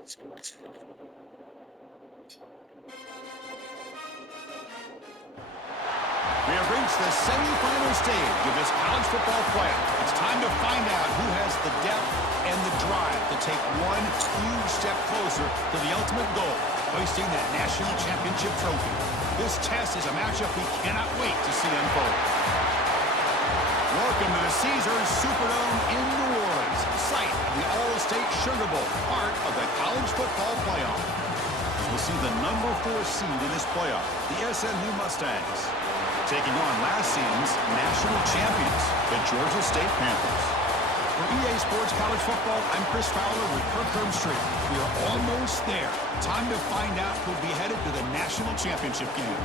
We have reached the semifinal stage of this college football playoff. It's time to find out who has the depth and the drive to take one huge step closer to the ultimate goal, hoisting that national championship trophy. This test is a matchup we cannot wait to see unfold. Welcome to the Caesars Superdome in New Orleans, site of the All-State Sugar Bowl, part of the college football playoff. We'll see the number 4 seed in this playoff, the SMU Mustangs, taking on last season's national champions, the Georgia State Panthers. For EA Sports College Football, I'm Chris Fowler with Kirk Herbstreit. We are almost there. Time to find out who'll be headed to the national championship game.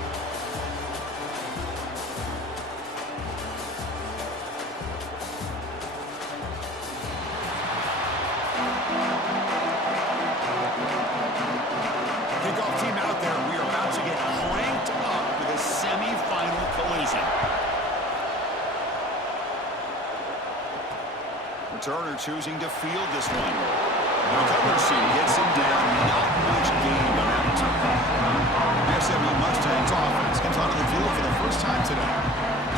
Kickoff team out there. We are about to get cranked up with a semi-final collision. Returner choosing to field this one. The cover sheet gets him down. Not much gain on that return. The SMU Mustangs offense comes onto the field for the first time today.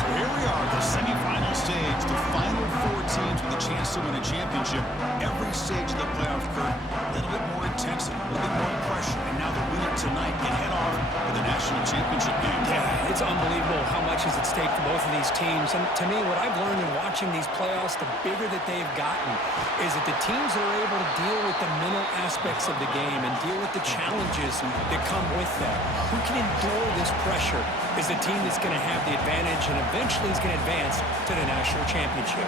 So here we are, the semifinal stage, the final 4 teams with a chance to win a championship. Every stage of the playoff, Kurt, a little bit more intensity, a little bit more pressure, and now the winner tonight can head off to the national championship game. Yeah, it's unbelievable how much is at stake for both of these teams. And to me, what I've learned in watching these playoffs, the bigger that they've gotten, is that the teams that are able to deal with the mental aspects of the game and deal with the challenges that come with that, who can endure this pressure, is the team that's going to have the advantage and eventually is going to advance to the national championship.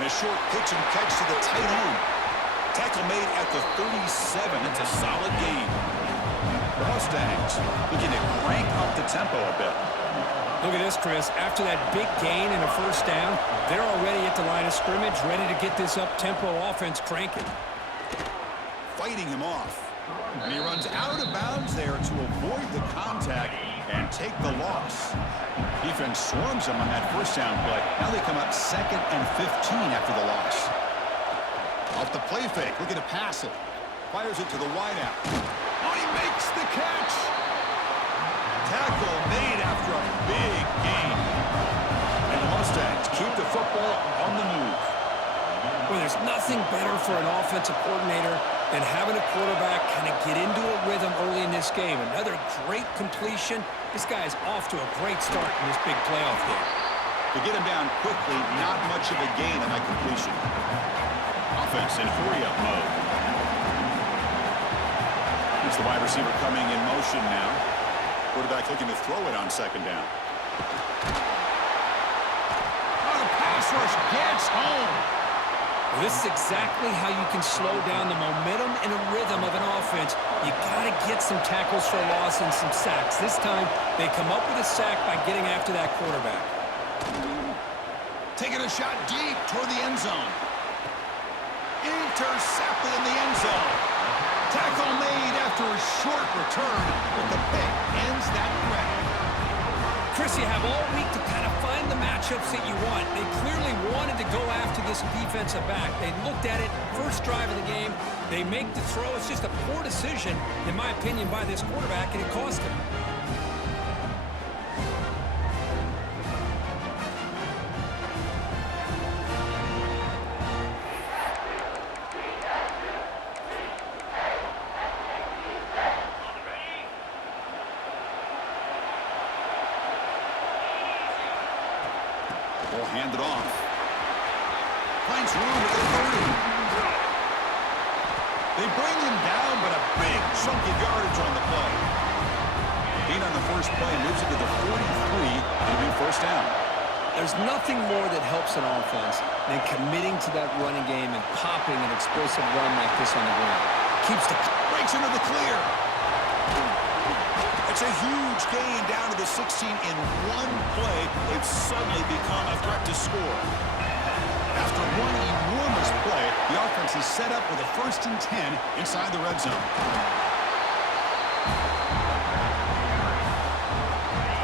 And a short pitch and catch to the tight end. Tackle made at the 37. It's a solid game. The Mustangs looking to crank up the tempo a bit. Look at this, Chris. After that big gain and a first down, they're already at the line of scrimmage, ready to get this up-tempo offense cranking. Fighting him off. And he runs out of bounds there to avoid the contact and take the loss. Defense swarms him on that first down play. Now they come up 2nd and 15 after the loss. Off the play fake, looking to pass it. Fires it to the wideout. Oh, he makes the catch. Tackle made after a big gain. And the Mustangs keep the football on the move. Well, there's nothing better for an offensive coordinator than having a quarterback kind of get into a rhythm early in this game. Another great completion. This guy is off to a great start in this big playoff game. To get him down quickly, not much of a gain on that completion. Offense in hurry-up mode. It's the wide receiver coming in motion now. Quarterback looking to throw it on 2nd down. Oh, the pass rush gets home. Well, this is exactly how you can slow down the momentum and a rhythm of an offense. You got to get some tackles for a loss and some sacks. This time, they come up with a sack by getting after that quarterback. Taking a shot deep toward the end zone. Intercepted in the end zone. Tackle made after a short return, but the pick ends that threat. Chris, you have all week to kind of find the matchups that you want. They clearly wanted to go after this defensive back. They looked at it, first drive of the game. They make the throw. It's just a poor decision, in my opinion, by this quarterback, and it cost him. Will hand it off. Finds room at the 30. They bring him down, but a big chunk of yardage on the play. Gain on the first play moves it to the 43 and a new first down. There's nothing more that helps an offense than committing to that running game and popping an explosive run like this on the ground. Keeps the breaks into the clear. It's a huge gain down to the 16 in one play. They've suddenly become a threat to score. After one enormous play, the offense is set up with a 1st and 10 inside the red zone.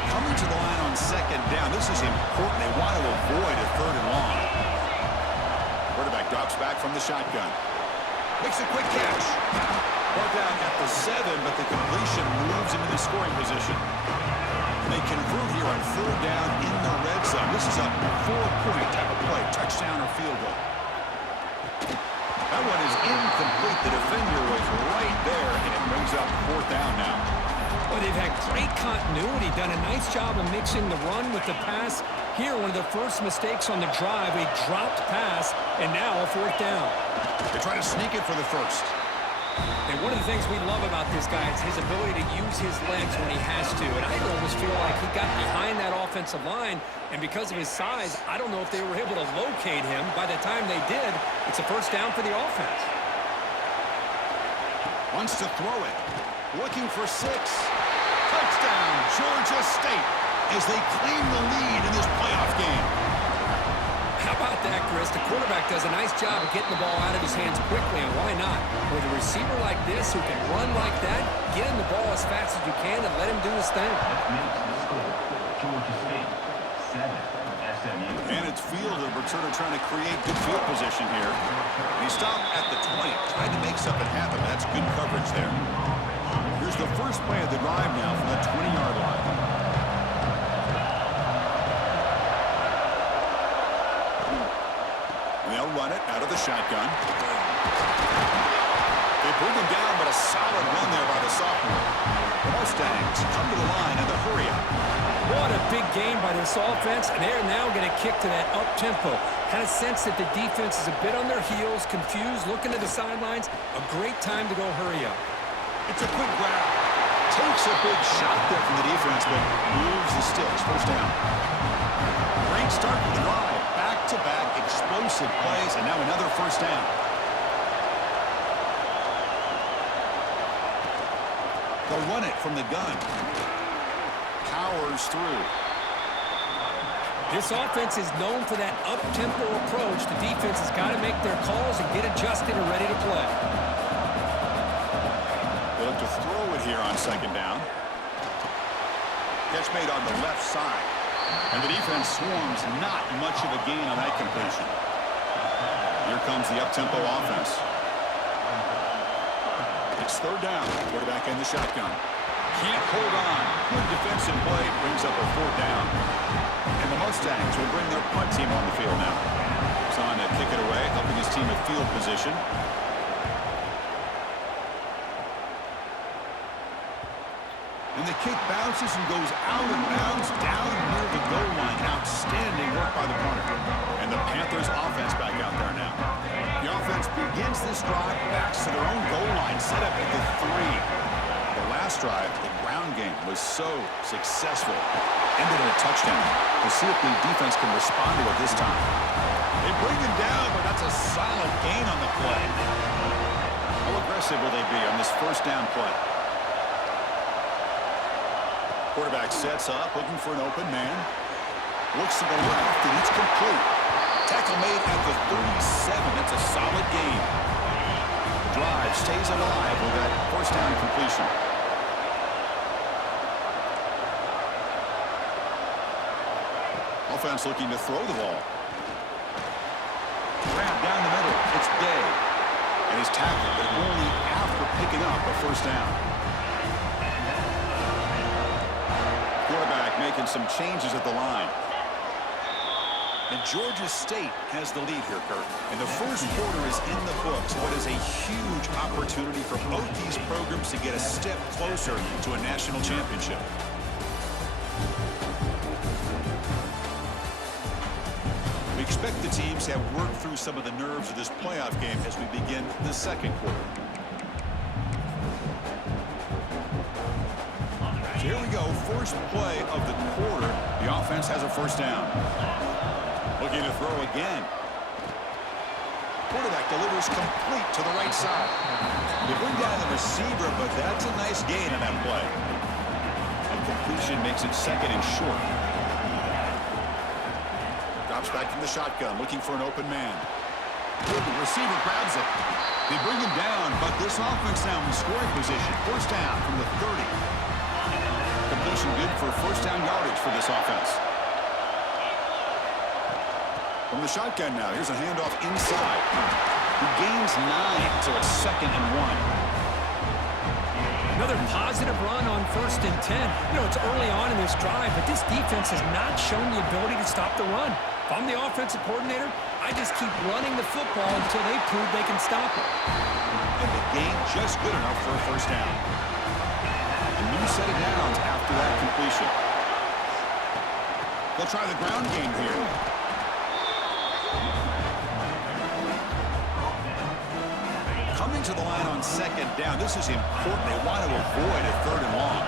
Coming to the line on 2nd down. This is important. They want to avoid a 3rd and long. Quarterback drops back from the shotgun. Makes a quick catch. Brought down at the 7, but the completion moves him into scoring position. And they convert here on 3rd down in the red zone. This is a 4-point type of play, touchdown or field goal. That one is incomplete. The defender was right there, and it brings up 4th down now. Well, they've had great continuity, done a nice job of mixing the run with the pass. Here, one of the first mistakes on the drive, a dropped pass, and now a 4th down. They try to sneak it for the first. And one of the things we love about this guy is his ability to use his legs when he has to. And I almost feel like he got behind that offensive line, and because of his size, I don't know if they were able to locate him. By the time they did, it's a 1st down for the offense. Wants to throw it. Looking for 6. Touchdown, Georgia State, as they claim the lead in this playoff game. How about that, Chris? The quarterback does a nice job of getting the ball out of his hands quickly, and why not? With a receiver like this who can run like that, get him the ball as fast as you can and let him do his thing. Georgia State, 7, SMU. And it's Fielder sort of trying to create good field position here. And he stopped at the 20, tried to make something happen. That's good coverage there. Here's the first play of the drive now from the 20-yard line. They'll run it out of the shotgun. They bring him down, but a solid run there by the sophomore. The Mustangs come to the line in the hurry-up. What a big game by this offense, and they're now going to kick to that up-tempo. Kind of sense that the defense is a bit on their heels, confused, looking to the sidelines. A great time to go hurry up. It's a quick grab. Takes a big shot there from the defense, but moves the sticks. 1st down. Great start to the drive. Back-to-back explosive plays, and now another 1st down. They'll run it from the gun. Powers through. This offense is known for that up-tempo approach. The defense has got to make their calls and get adjusted and ready to play. They'll have to throw it here on 2nd down. Catch made on the left side. And the defense swarms, not much of a gain on that completion. Here comes the up-tempo offense. It's 3rd down. Quarterback in the shotgun. Can't hold on. Good defensive play. Brings up a 4th down. And the Mustangs will bring their punt team on the field now. He's on to kick it away, helping his team at field position. And the kick bounces and goes out of bounds down near the goal line. Outstanding work by the punter. And the Panthers offense back out there now. The offense begins this drive, backs to their own goal line, set up at the 3. The last drive, the ground game was so successful. Ended in a touchdown. We'll see if the defense can respond to it this time. They bring him down, but that's a solid gain on the play. How aggressive will they be on this 1st down play? Quarterback sets up, looking for an open man. Looks to the left, and it's complete. Tackle made at the 37. That's a solid gain. The drive stays alive with that 1st down completion. Offense looking to throw the ball. Grab down the middle. It's Day. And he's tackled, but only after picking up a 1st down. Quarterback making some changes at the line. And Georgia State has the lead here, Kurt. And the 1st quarter is in the books. What is a huge opportunity for both these programs to get a step closer to a national championship. We expect the teams to have worked through some of the nerves of this playoff game as we begin the 2nd quarter. So here we go, first play of the quarter. The offense has a 1st down. Looking to throw again. Quarterback delivers complete to the right side. They bring down the receiver, but that's a nice gain on that play. And completion makes it 2nd and short. Drops back from the shotgun, looking for an open man. The receiver grabs it. They bring him down, but this offense now in scoring position. 1st down from the 30. Completion good for 1st down yardage for this offense. From the shotgun now, here's a handoff inside. He gains 9, so it's 2nd and 1. Another positive run on 1st and 10. You know, it's early on in this drive, but this defense has not shown the ability to stop the run. If I'm the offensive coordinator, I just keep running the football until they prove they can stop it. And the gain just good enough for a 1st down. A new set of downs after that completion. They'll try the ground game here. Coming to the line on 2nd down. This is important. They want to avoid a 3rd and long.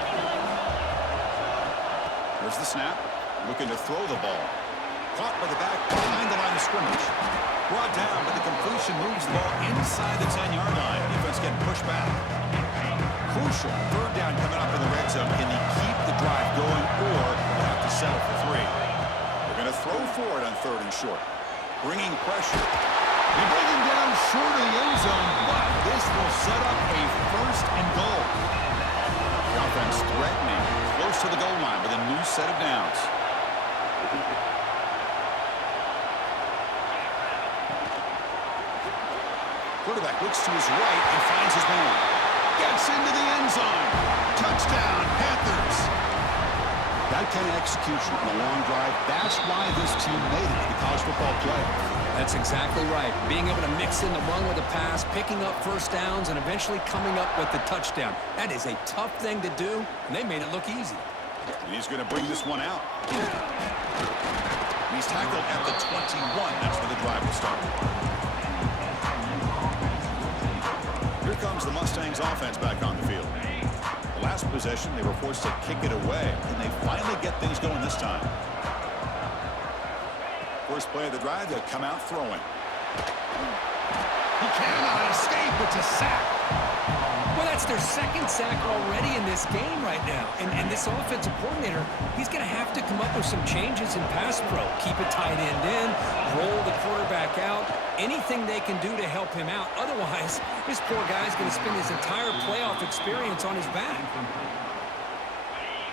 There's the snap. Looking to throw the ball. Caught by the back behind the line of scrimmage. Brought down, but the completion moves the ball inside the 10-yard line. Defense getting pushed back. Crucial 3rd down coming up in the red zone. Can they keep the drive going, or they'll have to settle for 3? They're going to throw for it on 3rd and short. Bringing pressure. They bring him down short of the end zone, but this will set up a 1st and goal. The offense threatening, close to the goal line with a new set of downs. Quarterback looks to his right and finds his man. Gets into the end zone. Touchdown, Panthers. That kind of execution on a long drive, that's why this team made it to the college football playoff. That's exactly right. Being able to mix in the run with the pass, picking up 1st downs, and eventually coming up with the touchdown. That is a tough thing to do, and they made it look easy. And he's going to bring this one out. He's tackled at the 21. That's where the drive will start. Here comes the Mustangs offense back on the field. The last possession, they were forced to kick it away, and they finally get things going this time. First play of the drive, they'll come out throwing. He cannot escape. It's a sack. Well, that's their 2nd sack already in this game right now. And this offensive coordinator, he's going to have to come up with some changes in pass pro. Keep a tight end in, roll the quarterback out, anything they can do to help him out. Otherwise, this poor guy's going to spend his entire playoff experience on his back.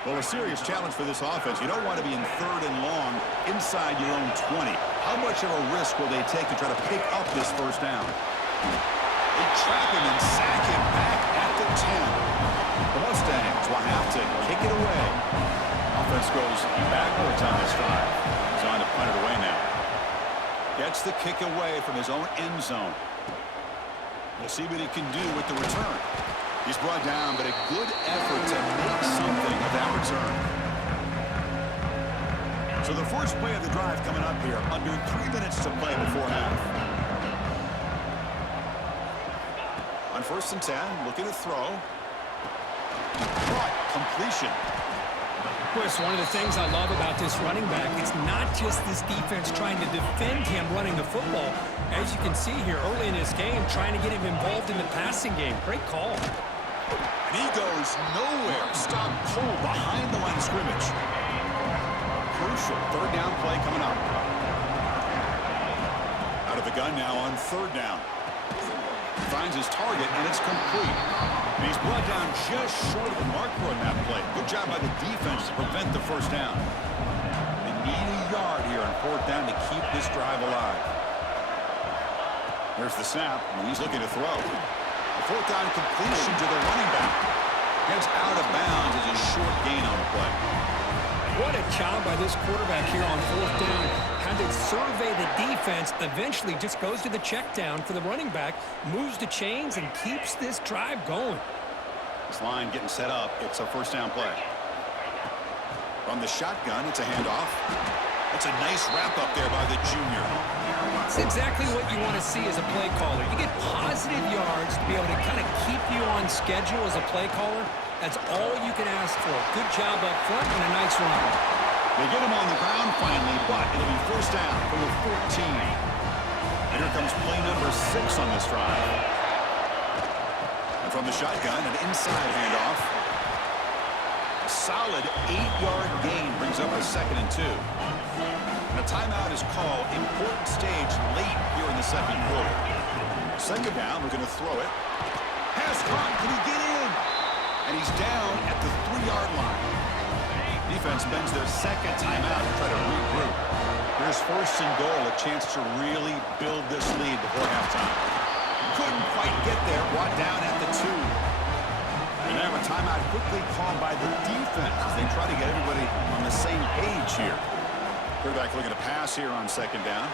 Well, a serious challenge for this offense. You don't want to be in 3rd and long inside your own 20. How much of a risk will they take to try to pick up this 1st down? They trap him and sack him back at the 10. The Mustangs will have to kick it away. Offense goes backwards on this drive. He's on to punt it away now. Gets the kick away from his own end zone. We'll see what he can do with the return. He's brought down, but a good effort to make something of that return. So the first play of the drive coming up here, under 3 minutes to play before half. On 1st and 10, looking to throw. Caught, completion. Chris, one of the things I love about this running back, it's not just this defense trying to defend him running the football. As you can see here early in this game, trying to get him involved in the passing game. Great call. And he goes nowhere. Stop cold behind the line of scrimmage. Crucial 3rd down play coming up. Out of the gun now on 3rd down. Finds his target, and it's complete. And he's brought down just short of the marker on that play. Good job by the defense to prevent the 1st down. They need a yard here on 4th down to keep this drive alive. There's the snap, and he's looking to throw. A 4th down completion to the running back. Gets out of bounds as a short gain on the play. What a job by this quarterback here on 4th down. Had to survey the defense, eventually just goes to the check down for the running back, moves the chains, and keeps this drive going. This line getting set up. It's a 1st down play. From the shotgun, it's a handoff. It's a nice wrap-up there by the junior. It's exactly what you want to see as a play caller. You get positive yards to be able to kind of keep you on schedule as a play caller. That's all you can ask for. Good job up front and a nice run. They get him on the ground finally, but it'll be 1st down from the 14. And here comes play number 6 on this drive. And from the shotgun, an inside handoff. A solid 8-yard gain brings up a 2nd and 2. And a timeout is called. Important stage late here in the 2nd quarter. 2nd down, we're going to throw it. Pass caught, can he get in? And he's down at the 3-yard line. Defense spends their 2nd timeout to try to regroup. Here's 1st and goal, a chance to really build this lead before halftime. Couldn't quite get there. Brought down at the 2. And now a timeout quickly called by the defense as they try to get everybody on the same page here. Quarterback looking to pass here on 2nd down.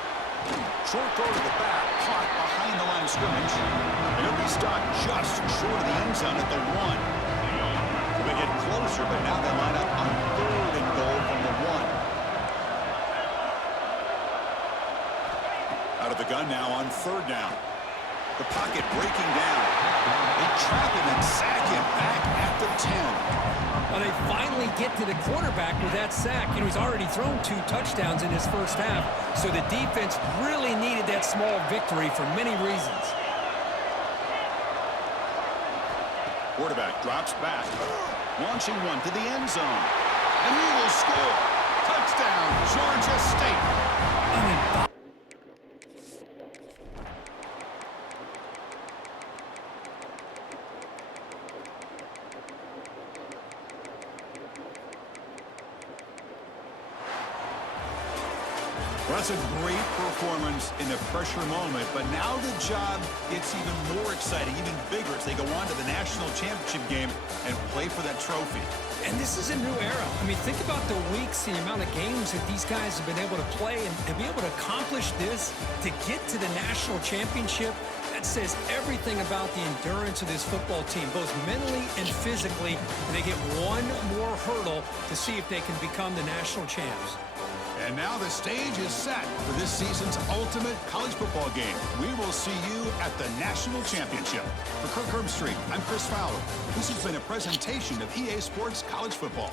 Short throw to the back, caught behind the line of scrimmage. And he'll be stopped just short of the end zone at the 1. So they get closer, but now they line up on 3rd and goal from the 1. Out of the gun now on 3rd down. The pocket breaking down. They trap him and sack him back at the 10. Well, they finally get to the quarterback with that sack. You know, he's already thrown 2 touchdowns in his first half, so the defense really needed that small victory for many reasons. Quarterback drops back, launching one to the end zone, and he will score. Touchdown, Georgia State. I mean, Well, that's a great performance in a pressure moment, but now the job gets even more exciting, even bigger as they go on to the national championship game and play for that trophy. and this is a new era. I mean, think about the weeks, the amount of games that these guys have been able to play, and to be able to accomplish this, to get to the national championship, that says everything about the endurance of this football team, both mentally and physically. And they get one more hurdle to see if they can become the national champs. And now the stage is set for this season's ultimate college football game. We will see you at the national championship. For Kirk Herbstreit, I'm Chris Fowler. This has been a presentation of EA Sports College Football.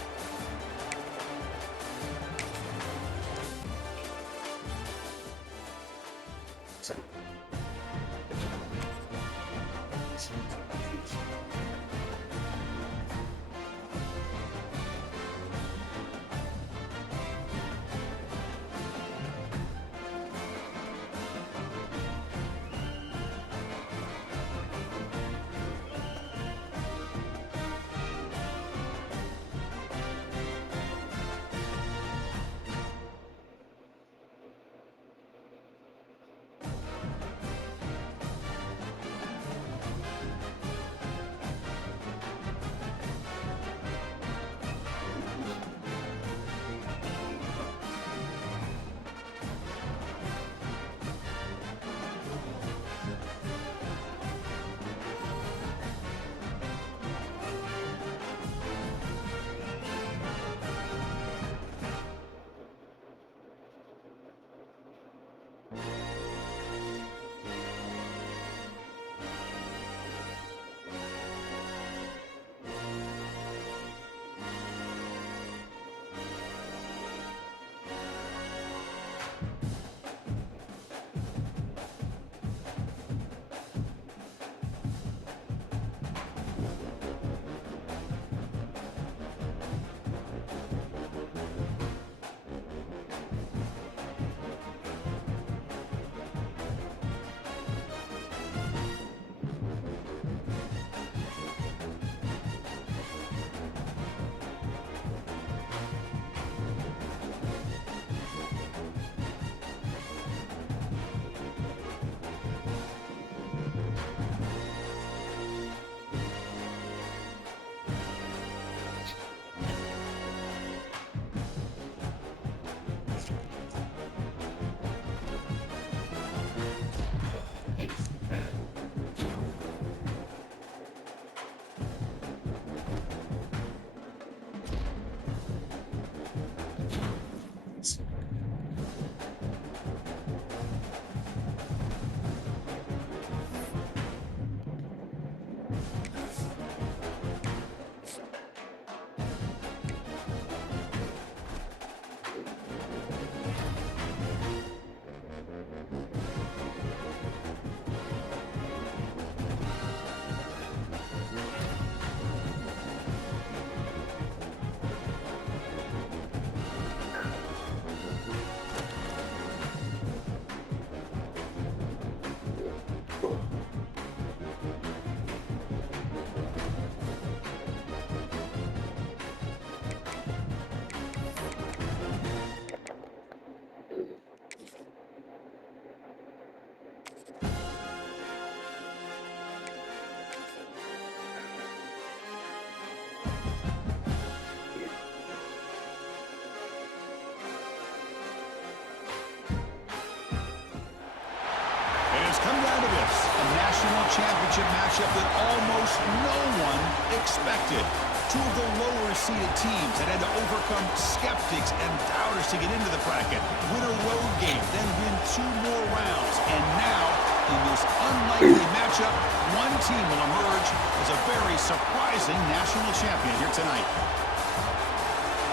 to this, a national championship matchup that almost no one expected. Two of the lower-seeded teams that had to overcome skeptics and doubters to get into the bracket, win a road game, then win 2 more rounds. And now, in this unlikely matchup, one team will emerge as a very surprising national champion here tonight.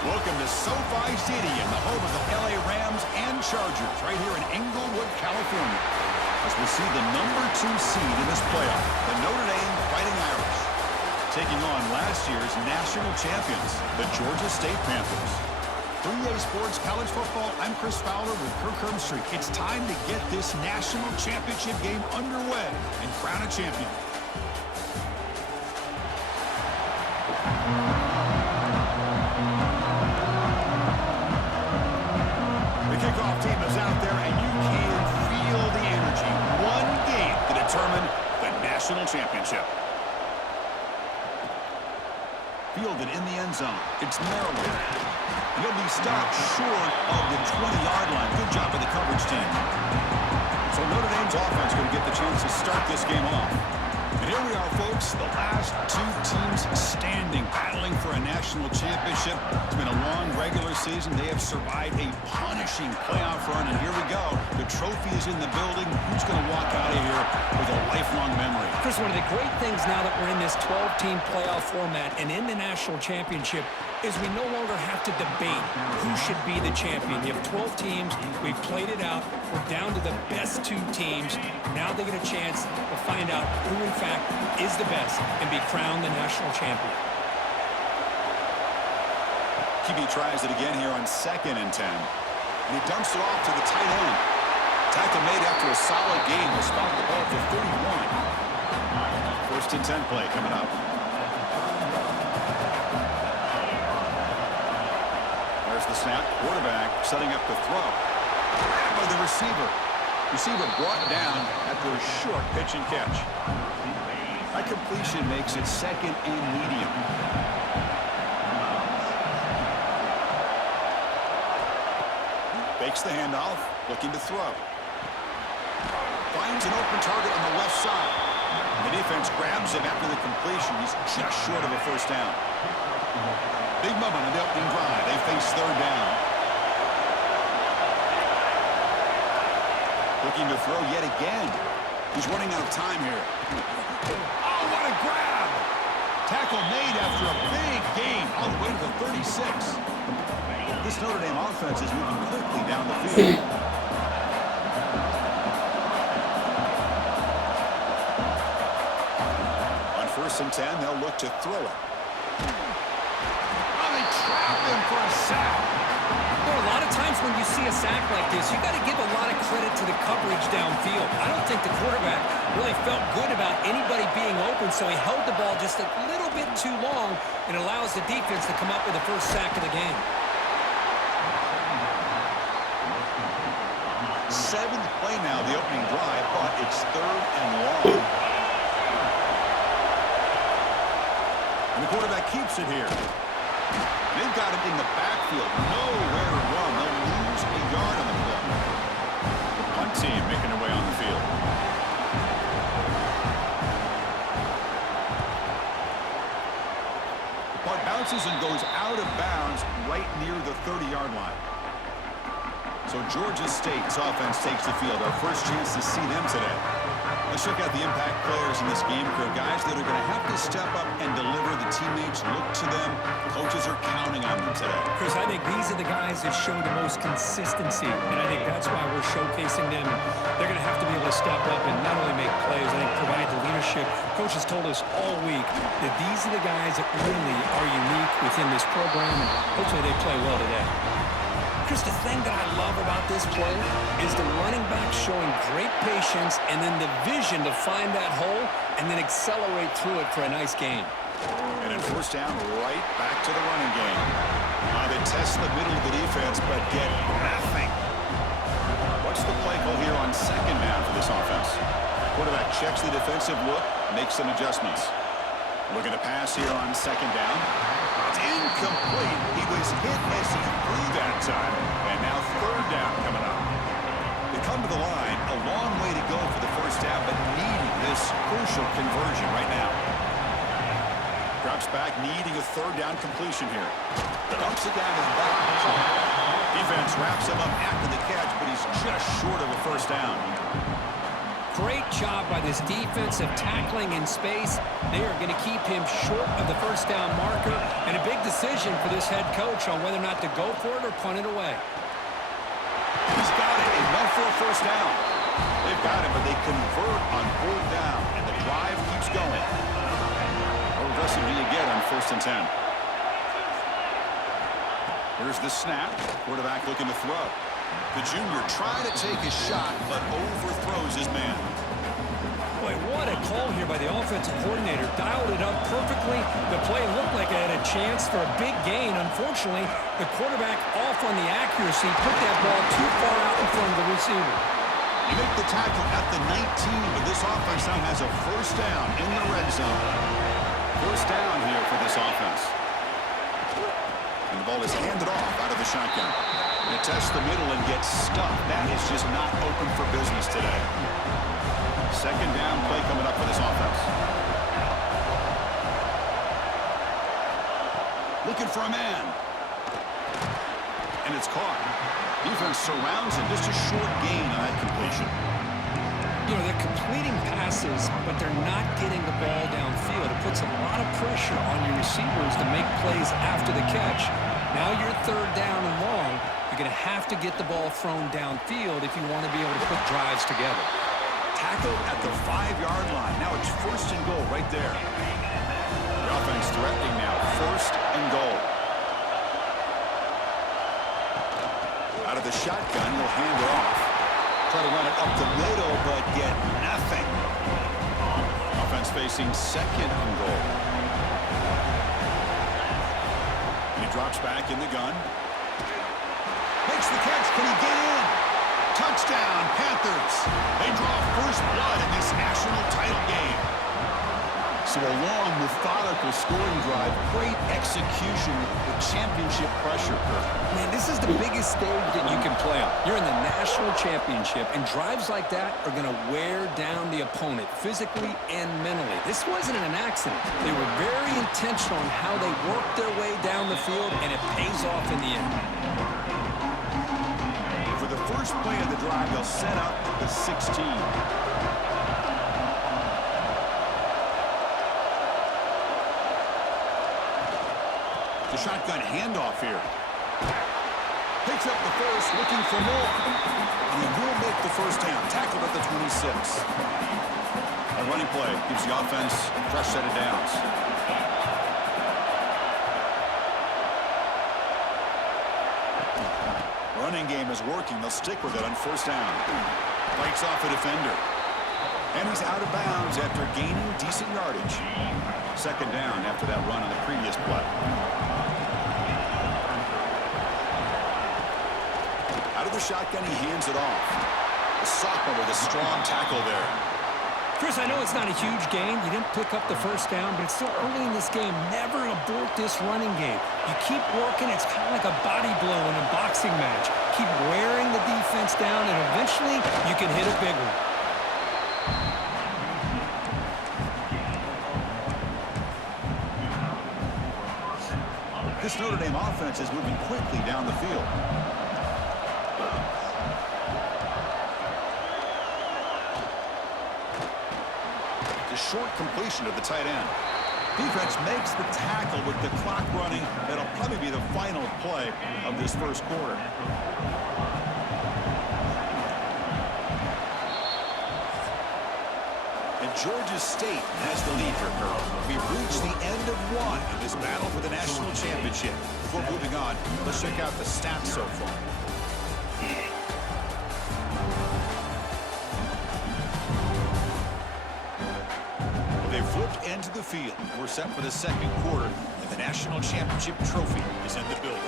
Welcome to SoFi Stadium, the home of the LA Rams and Chargers, right here in Inglewood, California, as we see the #2 seed in this playoff, the Notre Dame Fighting Irish, taking on last year's national champions, the Georgia State Panthers. 3A Sports College Football, I'm Chris Fowler with Kirk Herbstreit. It's time to get this national championship game underway and crown a champion. The kickoff team is out there, and you can feel the energy. One game to determine the national championship. Fielded in the end zone. It's Merriweather. He'll be stopped short of the 20-yard line. Good job by the coverage team. So Notre Dame's offense going to get the chance to start this game off. And here we are, folks, the last 2 teams standing, battling for a national championship. It's been a long regular season. They have survived a punishing playoff run, and here we go. The trophy is in the building. Who's going to walk out of here with a lifelong memory? Chris, one of the great things now that we're in this 12-team playoff format and in the national championship is we no longer have to debate who should be the champion. You have 12 teams. We've played it out. We're down to the best 2 teams. Now they get a chance to find out who, in fact, is the best and be crowned the national champion. QB tries it again here on 2nd and 10. And he dumps it off to the tight end. Tackle made after a solid game. Will spot the ball for 31. 1st and 10 play coming up. There's the snap. Quarterback setting up the throw. Grabbed by the receiver. Receiver brought down after a short pitch and catch. That completion makes it 2nd and medium. Fakes the handoff, looking to throw. Finds an open target on the left side. The defense grabs him after the completion. He's just short of a 1st down. Big moment on the opening drive. They face 3rd down. Looking to throw yet again. He's running out of time here. Oh, what a grab! Tackle made after a big gain all the way to the 36. This Notre Dame offense is moving quickly down the field. On 1st and 10, they'll look to throw it. Oh, they trap him for a sack. Well, a lot of times when you see a sack like this, you got to give a lot of credit to the coverage downfield. I don't think the quarterback really felt good about anybody being open, so he held the ball just a little bit too long and allows the defense to come up with the 1st sack of the game. 7th play now, the opening drive, but it's 3rd and long. And the quarterback keeps it here. They've got him in the backfield. Nowhere to run. They'll lose a yard on the play. The punt team making their way on the field. The punt bounces and goes out of bounds right near the 30-yard line. So Georgia State's offense takes the field. Our first chance to see them today. Let's check out the impact players in this game crew. Guys that are going to have to step up and deliver. The teammates look to them. Coaches are counting on them today. Chris, I think these are the guys that show the most consistency, and I think that's why we're showcasing them. They're going to have to be able to step up and not only make plays, I think provide the leadership. Coach has told us all week that these are the guys that really are unique within this program, and hopefully they play well today. Chris, the thing that I love about this play is the running back showing great patience and then the vision to find that hole and then accelerate through it for a nice gain. And in 1st down, right back to the running game. They test the middle of the defense, but get nothing. What's the play call here on 2nd down for this offense? Quarterback checks the defensive look, makes some adjustments. Looking to pass here on 2nd down. It's incomplete. He was hit as he threw that time. And now 3rd down coming up. They come to the line. A long way to go for the 1st first down, but needing this crucial conversion right now. Drops back, needing a third down completion here. Dumps it down to the back. Defense wraps him up after the catch, but he's just short of a first down. Great job by this defense of tackling in space. They are going to keep him short of the first down marker, and a big decision for this head coach on whether or not to go for it or punt it away. He's got it. Enough for a first down. They've got it, but they convert on fourth down, and the drive keeps going. How aggressive do you get on 1st and 10? Here's the snap. Quarterback looking to throw. The junior trying to take a shot, but overthrows his man. Boy, what a call here by the offensive coordinator. Dialed it up perfectly. The play looked like it had a chance for a big gain. Unfortunately, the quarterback off on the accuracy, put that ball too far out in front of the receiver. You make the tackle at the 19, but this offense now has a first down in the red zone. First down here for this offense. And the ball is handed off out of the shotgun. They test the middle and get stuffed. That is just not open for business today. Second down play coming up for this offense. Looking for a man. And it's caught. Defense surrounds him. Just a short gain on that completion. You know, they're completing passes, but they're not getting the ball downfield. It puts a lot of pressure on your receivers to make plays after the catch. Now you're third down and long. You're going to have to get the ball thrown downfield if you want to be able to put drives together. Tackled at the 5-yard line. Now it's 1st and goal right there. The offense threatening now. 1st and goal. Out of the shotgun, he'll hand it off. Try to run it up the middle, but get nothing. Offense facing 2nd and goal. He drops back in the gun. Makes the catch. Can he get in? Touchdown, Panthers. They draw first blood in this national title game. So a long, methodical scoring drive. Great execution with championship pressure. Man, this is the biggest stage that you can play on. You're in the national championship, and drives like that are going to wear down the opponent physically and mentally. This wasn't an accident. They were very intentional in how they worked their way down the field, and it pays off in the end. For the first play of the drive, they'll set up at the 16. The shotgun handoff here. Picks up the first, looking for more. And he will make the first down. Tackled at the 26. A running play gives the offense a fresh set of downs. Running game is working. They'll stick with it on 1st down. Fights off a defender. And he's out of bounds after gaining decent yardage. 2nd down after that run on the previous play. Out of the shotgun, he hands it off. The sophomore with a strong tackle there. Chris, I know it's not a huge gain. You didn't pick up the first down, but it's still early in this game. Never abort this running game. You keep working. It's kind of like a body blow in a boxing match. Keep wearing the defense down, and eventually you can hit a big one. This Notre Dame offense is moving quickly down the field. The short completion to the tight end. Defense makes the tackle with the clock running. That'll probably be the final play of this first quarter. And Georgia State has the lead here, Carl. We've reached the end of one of this battle for the national championship. Before moving on, let's check out the stats so far. They flipped into the field. We're set for the second quarter, and the national championship trophy is in the building.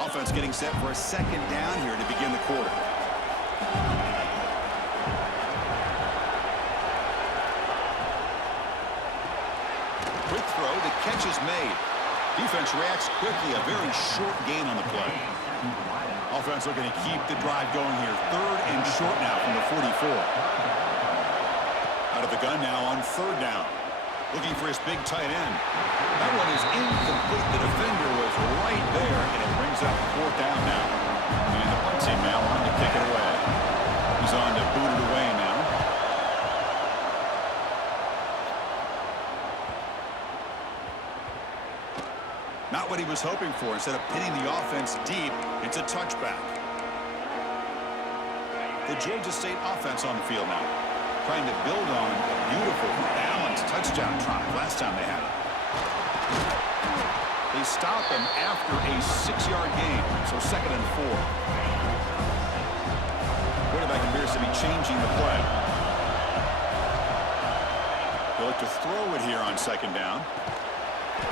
Offense getting set for a 2nd down here to begin the quarter. Quick throw, the catch is made. Defense reacts quickly, a very short gain on the play. offense looking to keep the drive going here. 3rd and short now from the 44. Out of the gun now on 3rd down. Looking for his big tight end. That one is incomplete. The defender was right there, and it brings up 4th down now. And the punt team now on to kick it away. He's on to boot it away now. Not what he was hoping for. Instead of pitting the offense deep, it's a touchback. The Georgia State offense on the field now, trying to build on a beautiful balanced touchdown drive last time they had it. They stop him after a 6-yard gain, so 2nd and 4. Quarterback appears to be changing the play. He'll look to throw it here on 2nd down.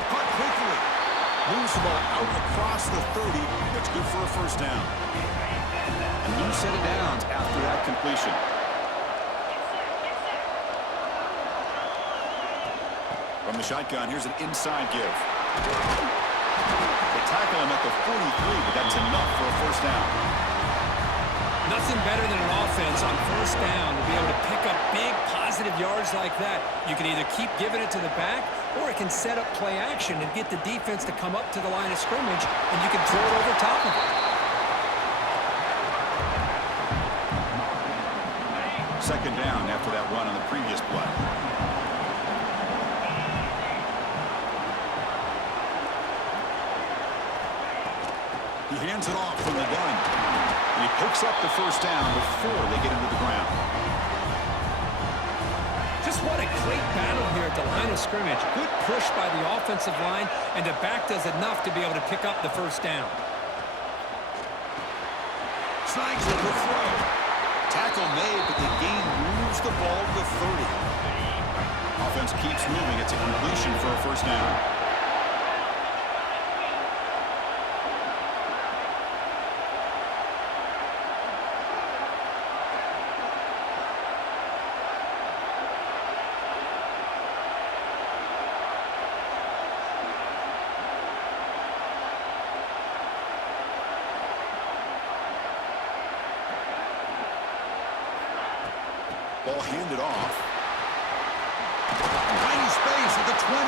Caught quickly. Moves the ball out across the 30. That's good for a 1st down. A new set of downs after that completion. From the shotgun, here's an inside give. They tackle him at the 43, but that's enough for a 1st down. Nothing better than an offense on 1st down to be able to pick up big positive yards like that. You can either keep giving it to the back, or it can set up play action and get the defense to come up to the line of scrimmage, and you can throw it over top of it. 2nd down after that run on the previous play. He hands it off from the gun. And he picks up the 1st down before they get into the ground. Just what a great battle here at the line of scrimmage. Good push by the offensive line, and the back does enough to be able to pick up the 1st down. Snags it to throw. Tackle made, but the game moves the ball to 30. Offense keeps moving. It's a completion for a 1st down. Ball handed off. Tiny space at the 20.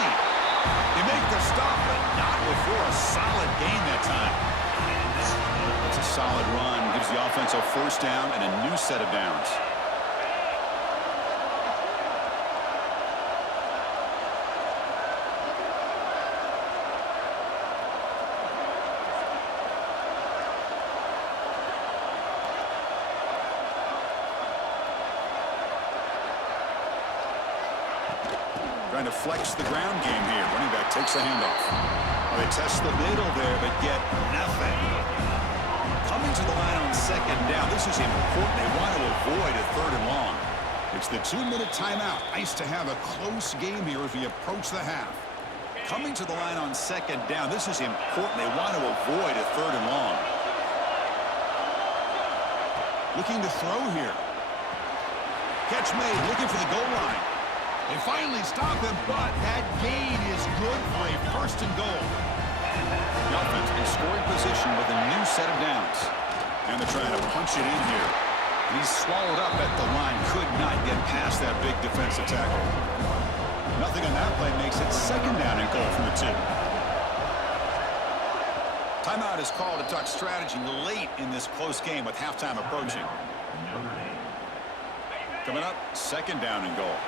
They make the stop, but not before a solid gain that time. It's a solid run. Gives the offense a 1st down and a new set of downs. Trying to flex the ground game here. Running back takes the handoff. Well, they test the middle there, but get nothing. Coming to the line on 2nd down. This is important. They want to avoid a 3rd and long. It's the 2-minute timeout. Nice to have a close game here as we approach the half. Coming to the line on 2nd down. This is important. They want to avoid a 3rd and long. Looking to throw here. Catch made. Looking for the goal line. They finally stop him, but that gain is good for a 1st and goal. The offense in scoring position with a new set of downs. And they're trying to punch it in here. He's swallowed up at the line. Could not get past that big defensive tackle. Nothing on that play makes it 2nd down and goal from the 2. Timeout is called to talk strategy late in this close game with halftime approaching. Coming up, 2nd down and goal.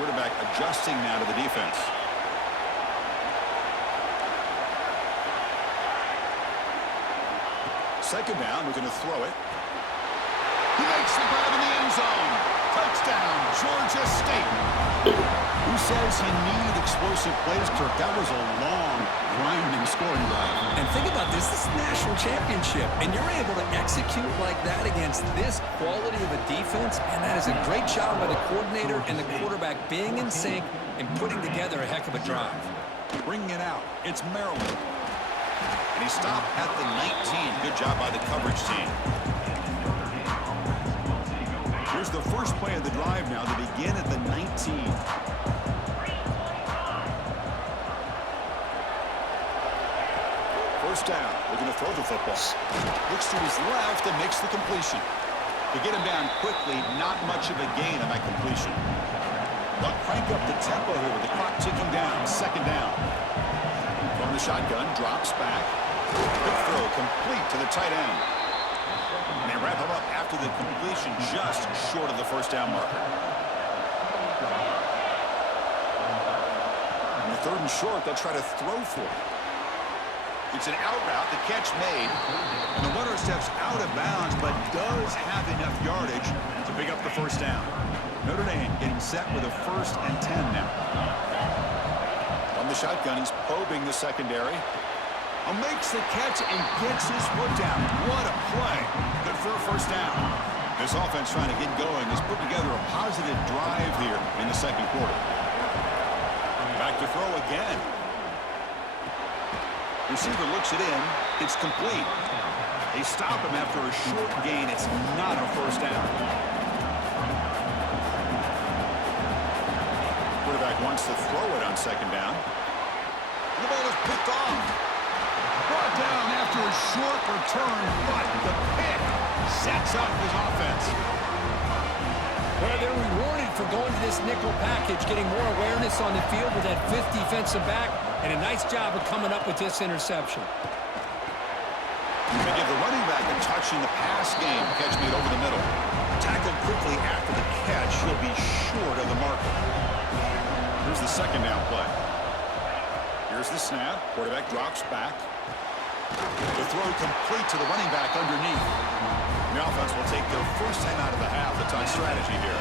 Quarterback adjusting now to the defense. 2nd down, looking to throw it. He makes the grab in the end zone. Touchdown, Georgia State. Who says you need explosive plays, Kirk? That was a long, grinding scoring drive. And think about this. This is a national championship, and you're able to execute like that against this quality of a defense, and that is a great job by the coordinator and the quarterback being in sync and putting together a heck of a drive. Bringing it out. It's Maryland. And he stopped at the 19. Good job by the coverage team. Here's the first play of the drive now to begin at the 19. first down. Looking to throw the football. Looks to his left and makes the completion. To get him down quickly, not much of a gain on that completion. They'll crank up the tempo here with the clock ticking down. Second down. From the shotgun, drops back. Good throw, complete to the tight end. And they wrap him up after the completion, just short of the first down marker. On the third and short, they'll try to throw for it. It's an out route, the catch made, and the runner steps out of bounds, but does have enough yardage to pick up the first down. Notre Dame getting set with a 1st and 10 now. From the shotgun, he's probing the secondary. Makes the catch and gets his foot down. What a play. Good for a first down. This offense trying to get going has put together a positive drive here in the second quarter. Back to throw again. Receiver looks it in. It's complete. They stop him after a short gain. It's not a first down. Quarterback wants to throw it on second down. The ball is picked off. Brought down after a short return, but the pick sets up his offense. Well, they're rewarded for going to this nickel package, getting more awareness on the field with that 5th defensive back, and a nice job of coming up with this interception. They give the running back a touch in the pass game. Catch made over the middle. Tackled quickly after the catch. He'll be short of the marker. Here's the second down play. Here's the snap. Quarterback drops back. The throw complete to the running back underneath. The offense will take their first 10 out of the half. The touch strategy here.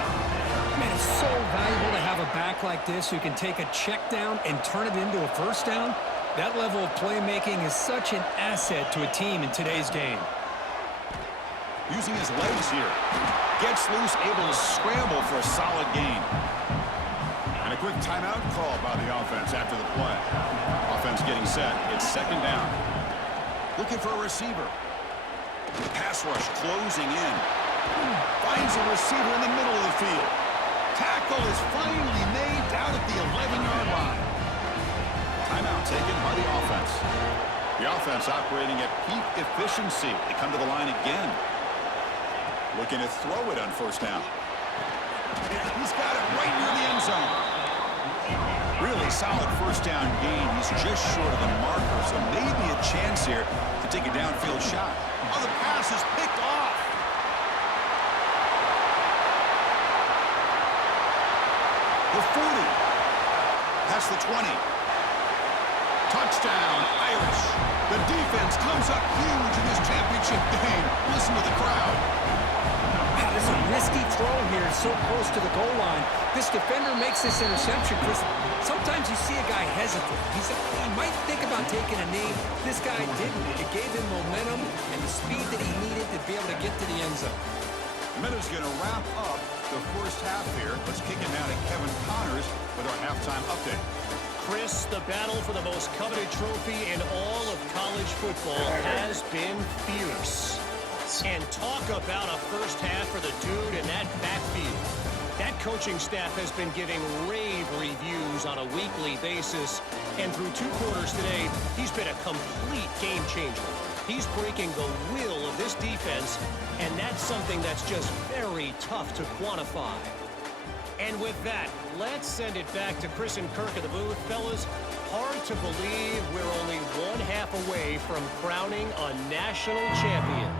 Man, it's so valuable to have a back like this who can take a check down and turn it into a first down. That level of playmaking is such an asset to a team in today's game. Using his legs here. Gets loose, able to scramble for a solid gain. And a quick timeout call by the offense after the play. Offense getting set. It's second down. Looking for a receiver. Pass rush closing in. Finds a receiver in the middle of the field. Tackle is finally made down at the 11-yard line. Timeout taken by the offense. The offense operating at peak efficiency. They come to the line again. Looking to throw it on first down. He's got it right near the end zone. Really solid first down gain. He's just short of the marker, so maybe a chance here to take a downfield shot. Oh, the pass is picked off. The 40. Past the 20. Touchdown, Irish. The defense comes up huge in this championship game. Listen to the crowd. Wow, this is a risky throw here, so close to the goal line. This defender makes this interception because sometimes you see a guy hesitate. He might think about taking a knee. This guy didn't. It gave him momentum and the speed that he needed to be able to get to the end zone. The minute's going to wrap up the first half here. Let's kick it now to Kevin Connors with our halftime update. Chris, the battle for the most coveted trophy in all of college football has been fierce. And talk about a first half for the dude in that backfield. That coaching staff has been giving rave reviews on a weekly basis. And through 2 quarters today, he's been a complete game changer. He's breaking the will of this defense, and that's something that's just very tough to quantify. And with that, let's send it back to Chris and Kirk in the booth. Fellas, hard to believe we're only 1/2 away from crowning a national champion.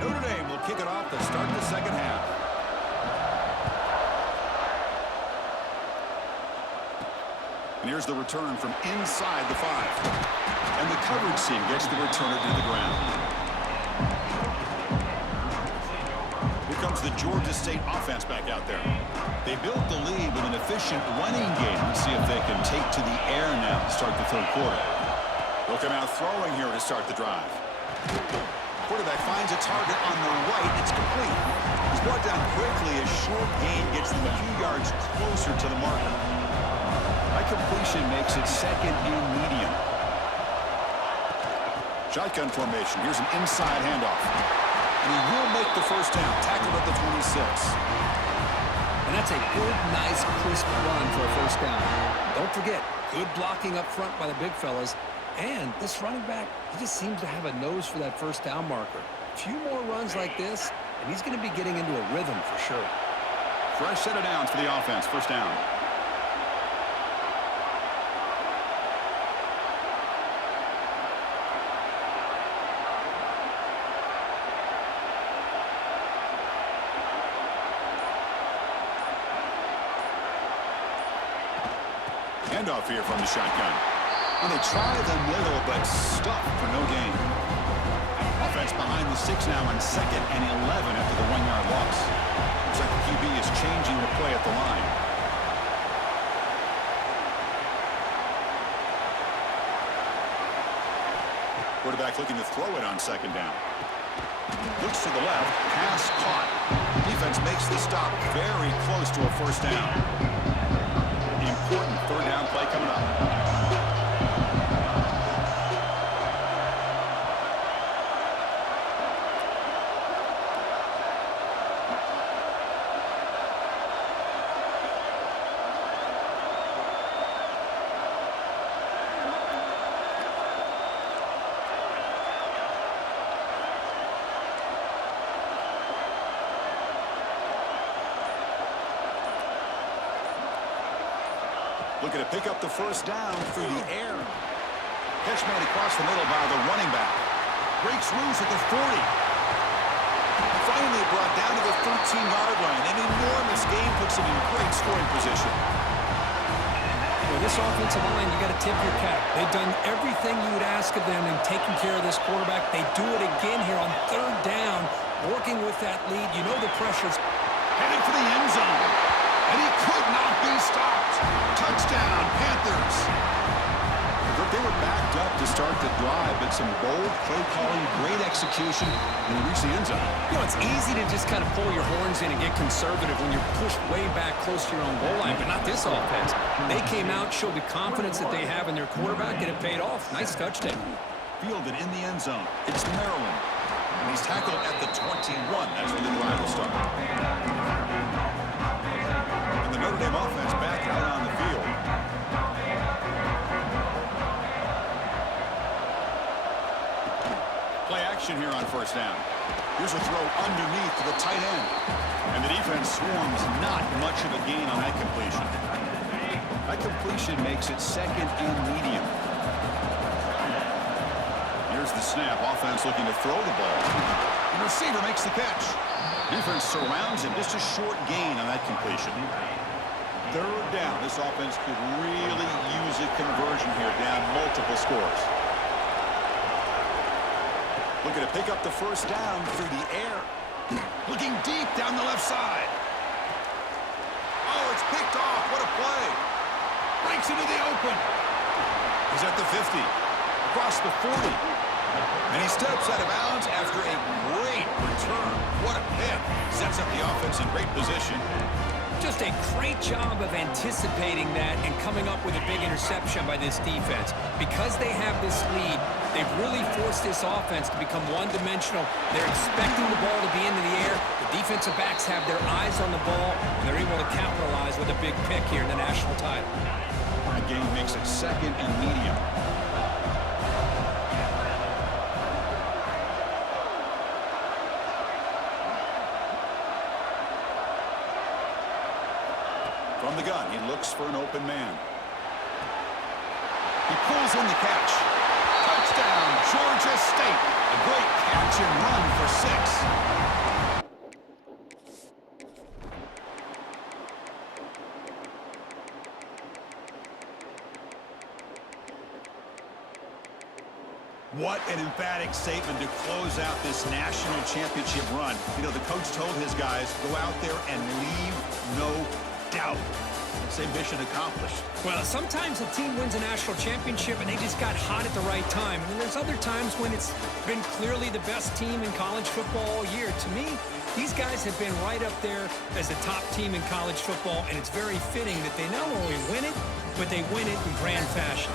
Notre Dame will kick it off to start the second half. And here's the return from inside the 5. And the coverage team gets the returner to the ground. Here comes the Georgia State offense back out there. They built the lead with an efficient running game. Let's see if they can take to the air now to start the third quarter. They'll come out throwing here to start the drive. Quarterback finds a target on the right. It's complete. He's brought down quickly. A short gain gets them a few yards closer to the marker. That completion makes it second and medium. Shotgun formation. Here's an inside handoff. and he will make the first down. Tackled at the 26. And that's a good, nice, crisp run for a first down. Don't forget, good blocking up front by the big fellas. And this running back, he just seems to have a nose for that first down marker. A few more runs like this, and he's going to be getting into a rhythm for sure. Fresh set of downs for the offense. First down. Handoff here from the shotgun. And they try the middle, but stuffed for no gain. Offense behind the 6 now on 2nd and 11 after the 1-yard loss. Looks like the QB is changing the play at the line. Quarterback looking to throw it on 2nd down. Looks to the left, pass caught. Defense makes the stop very close to a first down. The important 3rd down play coming up. Looking to pick up the first down through the air. Catch made across the middle by the running back. Breaks loose at the 40. Finally brought down to the 13-yard line. An enormous gain puts him in great scoring position. Well, this offensive line, you got to tip your cap. They've done everything you would ask of them in taking care of this quarterback. They do it again here on 3rd down, working with that lead. You know the pressure's Headed for the end zone. And he could not be stopped. Touchdown, Panthers. They were backed up to start the drive, but some bold play calling, great execution, and they reached the end zone. You know, it's easy to just kind of pull your horns in and get conservative when you're pushed way back close to your own goal line, but not this offense. They came out, showed the confidence that they have in their quarterback, and it paid off. Nice touchdown. Fielded in the end zone. It's Maryland. And he's tackled at the 21. That's where the drive will start. And the Notre Dame offense back out on the field. Play action here on first down. Here's a throw underneath to the tight end. And the defense swarms not much of a gain on that completion. That completion makes it 2nd and medium. Here's the snap. Offense looking to throw the ball. The receiver makes the catch. Defense surrounds him. Just a short gain on that completion. 3rd down. This offense could really use a conversion here, down multiple scores. Looking to pick up the first down through the air. Looking deep down the left side. Oh, it's picked off. What a play. Breaks into the open. He's at the 50. Across the 40. And he steps out of bounds after a great return. What a pick. Sets up the offense in great position. Just a great job of anticipating that and coming up with a big interception by this defense. Because they have this lead, they've really forced this offense to become one-dimensional. They're expecting the ball to be into the air. The defensive backs have their eyes on the ball, and they're able to capitalize with a big pick here in the national title. That game makes it 2nd and medium. From the gun, he looks for an open man. He pulls in the catch. Touchdown, Georgia State. A great catch and run for 6. What an emphatic statement to close out this national championship run. You know, the coach told his guys, go out there and leave no doubt. Say mission accomplished. Well, sometimes a team wins a national championship and they just got hot at the right time. And then there's other times when it's been clearly the best team in college football all year. To me, these guys have been right up there as the top team in college football, and it's very fitting that they not only win it, but they win it in grand fashion.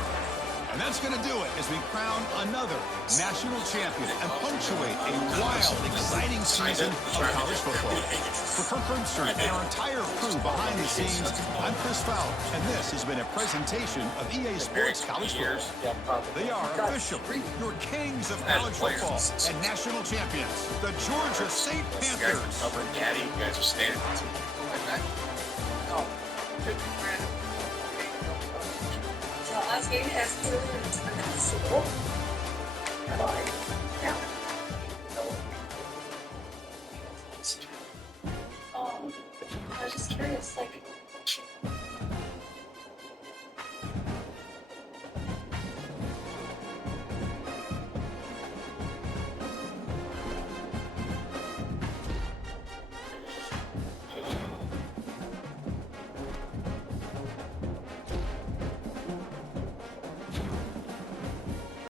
And And that's going to do it as we crown another national champion and punctuate a wild, exciting season of college football. For Kirk Herbstreit and our entire crew behind the scenes, I'm Chris Fowler, and this has been a presentation of EA Sports College Football. They are officially your kings of college football and national champions, the Georgia State Panthers. Daddy, you guys are standing like that. No. So last game has clearly been a Super Bowl. Yeah. I was just curious, like,